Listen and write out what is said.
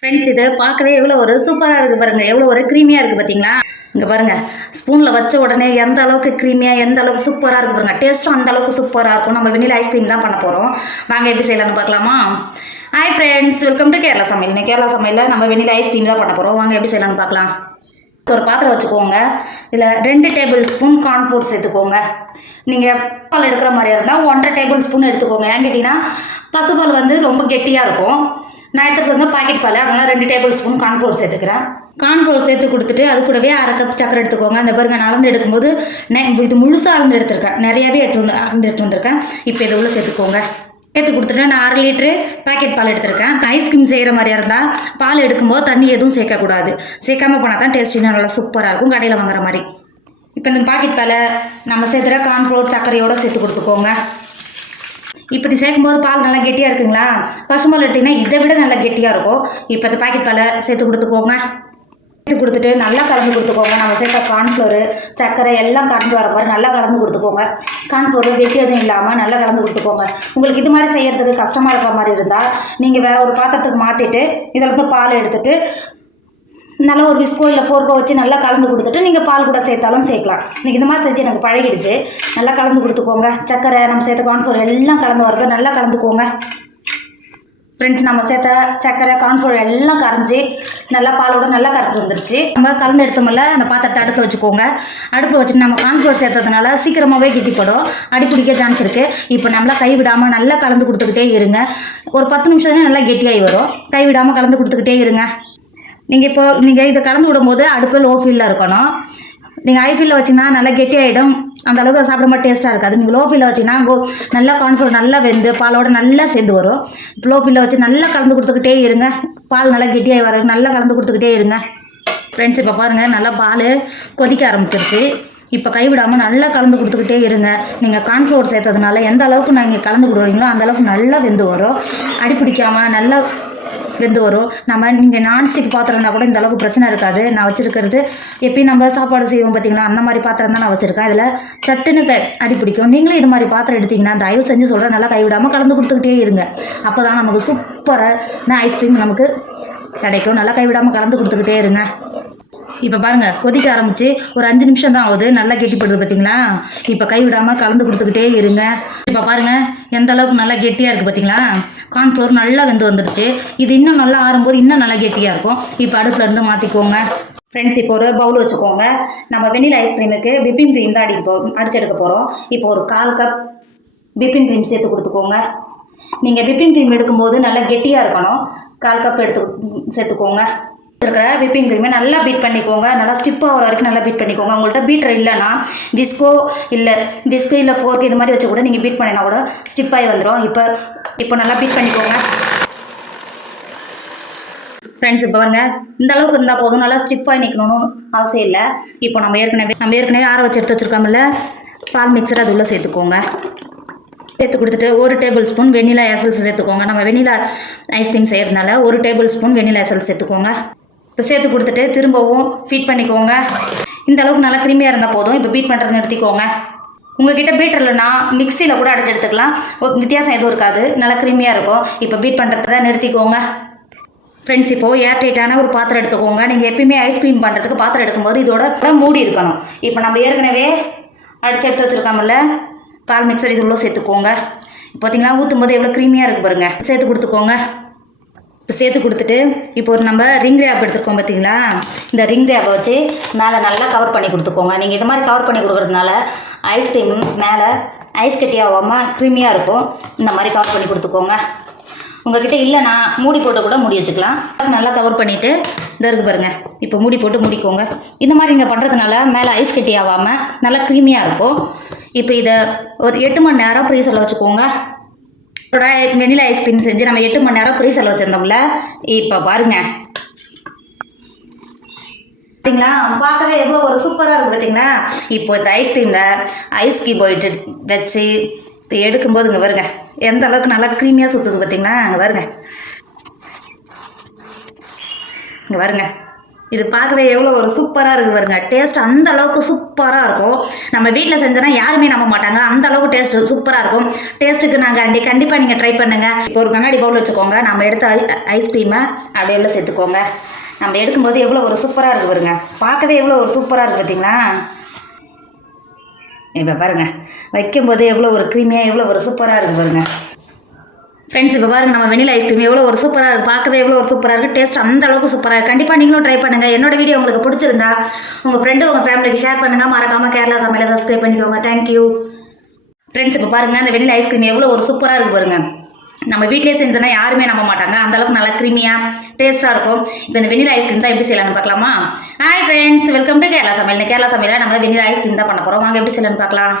Friends இது பார்க்கவே எவ்வளோ ஒரு சூப்பராக இருக்குது பாருங்கள், எவ்வளோ ஒரு க்ரீமியாக இருக்குது பார்த்தீங்களா? இங்கே பாருங்கள், ஸ்பூனில் வச்ச உடனே எந்த அளவுக்கு க்ரீமியாக எந்த அளவுக்கு சூப்பராக இருக்குது பாருங்கள். டேஸ்ட்டும் அந்த அளவுக்கு சூப்பராக இருக்கும். நம்ம வெண்ணிலா ஐஸ்கிரீம் தான் பண்ண போகிறோம். வாங்க எப்படி செய்யலாம்னு பார்க்கலாமா? Hi friends, welcome to Kerala சமையல். இன்னைக்கு கேரளா சமையலில் நம்ம வெண்ணிலா ஐஸ்கிரீம் தான் பண்ண போகிறோம். வாங்க எப்படி செய்யலாம்னு பார்க்கலாம். ஒரு பாத்திரம் வச்சுக்கோங்க. இதில் 2 டேபிள் ஸ்பூன் கார்ன்ஃப்ளோர் சேர்த்துக்கோங்க. நீங்கள் பால் எடுக்கிற மாதிரியா இருந்தால் 1.5 டேபிள் ஸ்பூன் எடுத்துக்கோங்க. ஏன் கேட்டிங்கன்னா பசுப்பால் வந்து ரொம்ப கெட்டியாக இருக்கும். நான் எடுத்துகிட்டு வந்து பாக்கெட் பால், அதனால் 2 டேபிள் ஸ்பூன் கார்ன்ஃப்ளோர் சேர்த்துக்கிறேன். கார்ன்ஃப்ளோர் சேர்த்து கொடுத்துட்டு அது கூடவே 1/2 கப் சக்கரை எடுத்துக்கோங்க. அந்த பாருங்க, நான் அளந்து எடுக்கும்போது இது முழுசாக அளந்து எடுத்திருக்கேன், நிறையாவே எடுத்து வந்திருக்கேன். இப்போ இது உள்ள சேர்த்துக்கோங்க. சேர்த்து கொடுத்துட்டு நான் 1/2 லிட்டரு பாக்கெட் பால் எடுத்திருக்கேன். ஐஸ்கிரீம் செய்கிற மாதிரியா இருந்தால் பால் எடுக்கும்போது தண்ணி எதுவும் சேர்க்கக்கூடாது. சேர்க்காம போனால் தான் டேஸ்ட் இன்னும் நல்லா சூப்பராக இருக்கும், கடையில் வாங்குற மாதிரி. இப்போ இந்த பாக்கெட் பாலை நம்ம சேர்த்துற கார்ன்ஃப்ளோர் சர்க்கரையோடு சேர்த்து கொடுத்துக்கோங்க. இப்படி சேர்க்கும்போது பால் நல்லா கெட்டியாக இருக்குங்களா? பசும்பால் எடுத்திங்கன்னா இதை விட நல்லா கெட்டியாக இருக்கும். இப்போ இந்த பாக்கெட் பாலை சேர்த்து கொடுத்துக்கோங்க. சேர்த்து கொடுத்துட்டு நல்லா கலந்து கொடுத்துக்கோங்க. நம்ம சேர்த்த கார்ன்ஃப்ளோரு சர்க்கரை எல்லாம் கலந்து வர மாதிரி நல்லா கலந்து கொடுத்துக்கோங்க. கார்ன்ஃப்ளோரு கெட்டி எதுவும் இல்லாமல் நல்லா கலந்து கொடுத்துக்கோங்க. உங்களுக்கு இது மாதிரி செய்கிறதுக்கு கஷ்டமாக இருக்கிற மாதிரி இருந்தால் நீங்கள் வேறு ஒரு பாத்திரத்துக்கு மாற்றிட்டு இதில் வந்து பால் எடுத்துகிட்டு நல்லா ஒரு விஸ்கோ இல்லை ஃபோர்க்கோ வச்சு நல்லா கலந்து கொடுத்துட்டு நீங்கள் பால் கூட சேர்த்தாலும் சேர்க்கலாம். இன்றைக்கி இந்த மாதிரி செஞ்சு எனக்கு பழகிடுச்சு. நல்லா கலந்து கொடுத்துக்கோங்க. சர்க்கரை நம்ம சேர்த்த கார்ன்ஃப்ளோர் எல்லாம் கலந்து வரது நல்லா கலந்துக்கோங்க. ஃப்ரெண்ட்ஸ், நம்ம சேர்த்த சர்க்கரை கார்ன்ஃப்ளோர் எல்லாம் கரைஞ்சி நல்லா பாலோட நல்லா கரைஞ்சி வந்துருச்சு. நம்ம கலந்து எடுத்தோம்ல, அந்த பாத்திரத்தை அடுப்பில் வச்சுக்கோங்க. அடுப்பில் வச்சுட்டு நம்ம கார்ன்ஃப்ளோர் சேர்த்ததுனால சீக்கிரமாகவே கெட்டிப்படும், அடிப்பிடிக்க சான்ஸ் இருக்குது. இப்போ நம்மளா கைவிடாமல் நல்லா கலந்து கொடுத்துக்கிட்டே இருங்க. ஒரு 10 நிமிஷம் நல்லா கெட்டியாகி வரும். கைவிடாமல் கலந்து கொடுத்துக்கிட்டே இருங்க. நீங்கள் இதை கலந்து விடும்போது அடுப்பு லோ ஃபில்லில் இருக்கணும். நீங்கள் ஹை ஃபில்லில் வச்சிங்கன்னா நல்லா கெட்டியாகிடும், அந்த அளவுக்கு சாப்பிடும்போது டேஸ்ட்டாக இருக்காது. நீங்கள் லோ ஃபில்லில் வச்சிங்கன்னா நல்லா கார்ன்ஃப்ளோர் நல்லா வெந்து பாலோடு நல்லா சேர்ந்து வரும். லோ ஃபில்லில் வச்சு நல்லா கலந்து கொடுத்துக்கிட்டே இருங்க. பால் நல்லா கெட்டியாகி வர நல்லா கலந்து கொடுத்துக்கிட்டே இருங்க. ஃப்ரெண்ட்ஸ், இப்போ பாருங்கள், நல்லா பால் கொதிக்க ஆரம்பிச்சிருச்சு. இப்போ கைவிடாமல் நல்லா கலந்து கொடுத்துக்கிட்டே இருங்க. நீங்கள் கார்ன்ஃப்ளோர் சேர்த்ததுனால எந்த அளவுக்கு நீங்கள் கலந்து கொடுக்குறீங்களோ அந்த அளவுக்கு நல்லா வெந்து வரும். அடிப்பிடிக்காமல் நல்லா வெந்து வரும். நீங்கள் நான்ஸ்டிக் பாத்திரம் இருந்தால் கூட இந்த அளவுக்கு பிரச்சனை இருக்காது. நான் வச்சுருக்கிறது எப்பயும் நம்ம சாப்பாடு செய்வோம் பார்த்தீங்கன்னா, அந்த மாதிரி பாத்திரம் தான் நான் வச்சுருக்கேன். இதில் சட்டுன்னு அடி பிடிக்கும். நீங்களும் இது மாதிரி பாத்திரம் எடுத்திங்கன்னா தயவு செஞ்சு சொல்கிறேன், நல்லா கைவிடாமல் கலந்து கொடுத்துக்கிட்டே இருங்க. அப்போ தான் நமக்கு சூப்பரான ஐஸ்கிரீம் நமக்கு கிடைக்கும். நல்லா கைவிடாமல் கலந்து கொடுத்துக்கிட்டே இருங்க. இப்போ பாருங்கள், கொதிக்க ஆரம்பித்து ஒரு 5 நிமிஷம் தான் ஆகுது. நல்லா கெட்டிப்படுது பார்த்தீங்களா? இப்போ கைவிடாமல் கலந்து கொடுத்துக்கிட்டே இருங்க. இப்போ பாருங்கள், எந்த அளவுக்கு நல்லா கெட்டியாக இருக்குது பார்த்தீங்களா? கார்ன்ஃப்ளோர் நல்லா வெந்து வந்துடுச்சு. இது இன்னும் நல்லா ஆறும்போது இன்னும் நல்லா கெட்டியாக இருக்கும். இப்போ அடுப்புலேருந்து மாற்றிக்கோங்க. ஃப்ரெண்ட்ஸ், இப்போ ஒரு பவுல் வச்சுக்கோங்க. நம்ம வெண்ணிலா ஐஸ்கிரீமுக்கு விப்பிங் க்ரீம் தான் அடிச்செடுக்க போகிறோம். இப்போ ஒரு 1/4 கப் விப்பிங் க்ரீம் சேர்த்து கொடுத்துக்கோங்க. நீங்கள் விப்பிங் க்ரீம் எடுக்கும்போது நல்லா கெட்டியாக இருக்கணும். 1/4 கப் சேர்த்துக்கோங்க. இருக்கிற விப்பிங் க்ரீமை நல்லா பீட் பண்ணிக்கோங்க. நல்லா ஸ்டிப்பாக வர வரைக்கும் நல்லா பீட் பண்ணிக்கோங்க. உங்கள்கிட்ட பீட்டர் இல்லைன்னா விஸ்கோ இல்லை ஃபோர்க் இது மாதிரி வச்சு கூட நீங்கள் பீட் பண்ணினா கூட ஸ்டிப்பாகி வந்துடும். இப்போ நல்லா பீட் பண்ணிக்கோங்க. ஃப்ரெண்ட்ஸ், இப்போ பாருங்க, இந்த அளவுக்கு இருந்தால் போதும். நல்லா ஸ்டிப்பாகி நிற்கணும்னு அவசியம் இல்லை. இப்போ நம்ம ஏற்கனவே ஆற வச்சு எடுத்து வச்சுருக்கோம்ல பால் மிக்சர், அது உள்ளே சேர்த்துக்கோங்க. சேர்த்து கொடுத்துட்டு 1 டேபிள் ஸ்பூன் வெண்ணிலா எசல்ஸ் சேர்த்துக்கோங்க. நம்ம வெண்ணிலா ஐஸ்கிரீம் செய்கிறதுனால 1 டேபிள் ஸ்பூன் வெண்ணிலா எசல்ஸ் சேர்த்துக்கோங்க. இப்போ சேர்த்து கொடுத்துட்டு திரும்பவும் ஃபீட் பண்ணிக்கோங்க. இந்த அளவுக்கு நல்லா க்ரீமியாக இருந்தால் போதும். இப்போ பீட் பண்ணுறது நிறுத்திக்கோங்க. உங்கள்கிட்ட பீட்டர் இல்லைன்னா மிக்சியில் கூட அடிச்சு எடுத்துக்கலாம். வித்தியாசம் எதுவும் இருக்காது, நல்லா க்ரீமியாக இருக்கும். இப்போ பீட் பண்ணுறத நிறுத்திக்கோங்க. ஃப்ரெண்ட்ஸ், இப்போது ஏர் டைட்டான ஒரு பாத்திரம் எடுத்துக்கோங்க. நீங்கள் எப்பயுமே ஐஸ்கிரீம் பண்ணுறதுக்கு பாத்திரம் எடுக்கும்போது இதோட மூடி இருக்கணும். இப்போ நம்ம ஏற்கனவே அடிச்சு எடுத்து வச்சுருக்கோம்ல பால் மிக்சர், இது உள்ள சேர்த்துக்கோங்க. பார்த்தீங்களா, ஊற்றும் போது எவ்வளோ க்ரீமியாக இருக்குது பாருங்கள். சேர்த்து கொடுத்துக்கோங்க. இப்போ சேர்த்து கொடுத்துட்டு இப்போ நம்ம ரிங் ரேப் எடுத்துருக்கோம் பார்த்தீங்களா? இந்த ரிங் ரேப்பை வச்சு மேலே நல்லா கவர் பண்ணி கொடுத்துக்கோங்க. நீங்கள் இது மாதிரி கவர் பண்ணி கொடுக்குறதுனால ஐஸ்கிரீம் மேலே ஐஸ் கட்டி ஆகாமல் க்ரீமியாக இருக்கும். இந்த மாதிரி கவர் பண்ணி கொடுத்துக்கோங்க. உங்கள்கிட்ட இல்லைன்னா மூடி போட்டு கூட மூடி வச்சுக்கலாம். நல்லா கவர் பண்ணிவிட்டு இந்த இருக்குது பாருங்கள். இப்போ மூடி போட்டு மூடிக்கோங்க. இந்த மாதிரி இங்கே பண்ணுறதுனால மேலே ஐஸ் கட்டி ஆகாமல் நல்லா க்ரீமியாக இருக்கும். இப்போ இதை ஒரு 8 மணி நேரம் ஃப்ரீசரில் வச்சுக்கோங்க. வெண்ணிலா ஐஸ்கிரீம் செஞ்சு நம்ம 8 மணி நேரம் ஃப்ரீசரில் வச்சுருந்தோம்ல. இப்போ பாருங்கள், பார்த்தீங்களா, பார்க்கவே எவ்வளோ ஒரு சூப்பராக இருக்குது பார்த்தீங்களா? இப்போ இந்த ஐஸ்கிரீமில் ஐஸ் கீ போயிட்டு வச்சு இப்போ எடுக்கும்போது இங்கே வருங்க, எந்த அளவுக்கு நல்லா க்ரீமியாக சுற்றுது பார்த்தீங்களா? இங்கே வருங்க. இது பார்க்கவே எவ்வளோ ஒரு சூப்பராக இருக்குது பாருங்க. டேஸ்ட் அந்த அளவுக்கு சூப்பராக இருக்கும். நம்ம வீட்டில் செஞ்சோன்னா யாருமே நம்ப மாட்டாங்க, அந்த அளவுக்கு டேஸ்ட் சூப்பராக இருக்கும். டேஸ்ட்டுக்கு நான் கண்டிப்பாக நீங்கள் ட்ரை பண்ணுங்கள். இப்போ ஒரு கண்ணாடி பவுல் வச்சுக்கோங்க. நம்ம எடுத்த ஐஸ்கிரீமை அப்படியே உள்ள சேர்த்துக்கோங்க. நம்ம எடுக்கும்போது எவ்வளோ ஒரு சூப்பராக இருக்குது பாருங்க. பார்க்கவே எவ்வளோ ஒரு சூப்பராக இருக்குது பார்த்தீங்களா? இப்போ பாருங்கள், வைக்கும்போது எவ்வளோ ஒரு க்ரீமியாக எவ்வளோ ஒரு சூப்பராக இருக்குது பாருங்க. ஃப்ரெண்ட்ஸ், இப்போ பாருங்க நம்ம வெனிலா ஐஸ்கிரீம் எவ்வளோ ஒரு சூப்பராக இருக்குது. பார்க்கவே எவ்வளோ ஒரு சூப்பராக இருக்குது. டேஸ்ட் அந்த அளவுக்கு சூப்பராக இருக்குது. கண்டிப்பாக நீங்களும் ட்ரை பண்ணுங்கள். என்னோட வீடியோ உங்களுக்கு பிடிச்சிருந்தா உங்கள் ஃப்ரெண்டு உங்கள் ஃபேமிலிக்கு ஷேர் பண்ணுங்கள். மறக்காமல் கேரளா சமையலை சப்ஸ்கிரைப் பண்ணிக்கோங்க. Thank you friends. இப்போ பாருங்கள் அந்த வெனிலா ஐஸ்கிரீம் எவ்வளோ ஒரு சூப்பராக இருக்குது பாருங்கள். நம்ம வீட்டிலே செஞ்சோன்னா யாருமே நம்ப மாட்டாங்க, அந்தளவுக்கு நல்லா க்ரீமியாக டேஸ்ட்டாக இருக்கும். இப்போ இந்த வெனிலா ஐஸ்கிரீம் தான் எப்படி செய்யலாம்னு பார்க்கலாமா? Hi friends, welcome to Kerala சமையல். கேரளா சமையலில் நம்ம வெனிலா ஐஸ்கிரீம் தான் பண்ண போகிறோம். வாங்க எப்படி செய்யலாம்னு பார்க்கலாம்.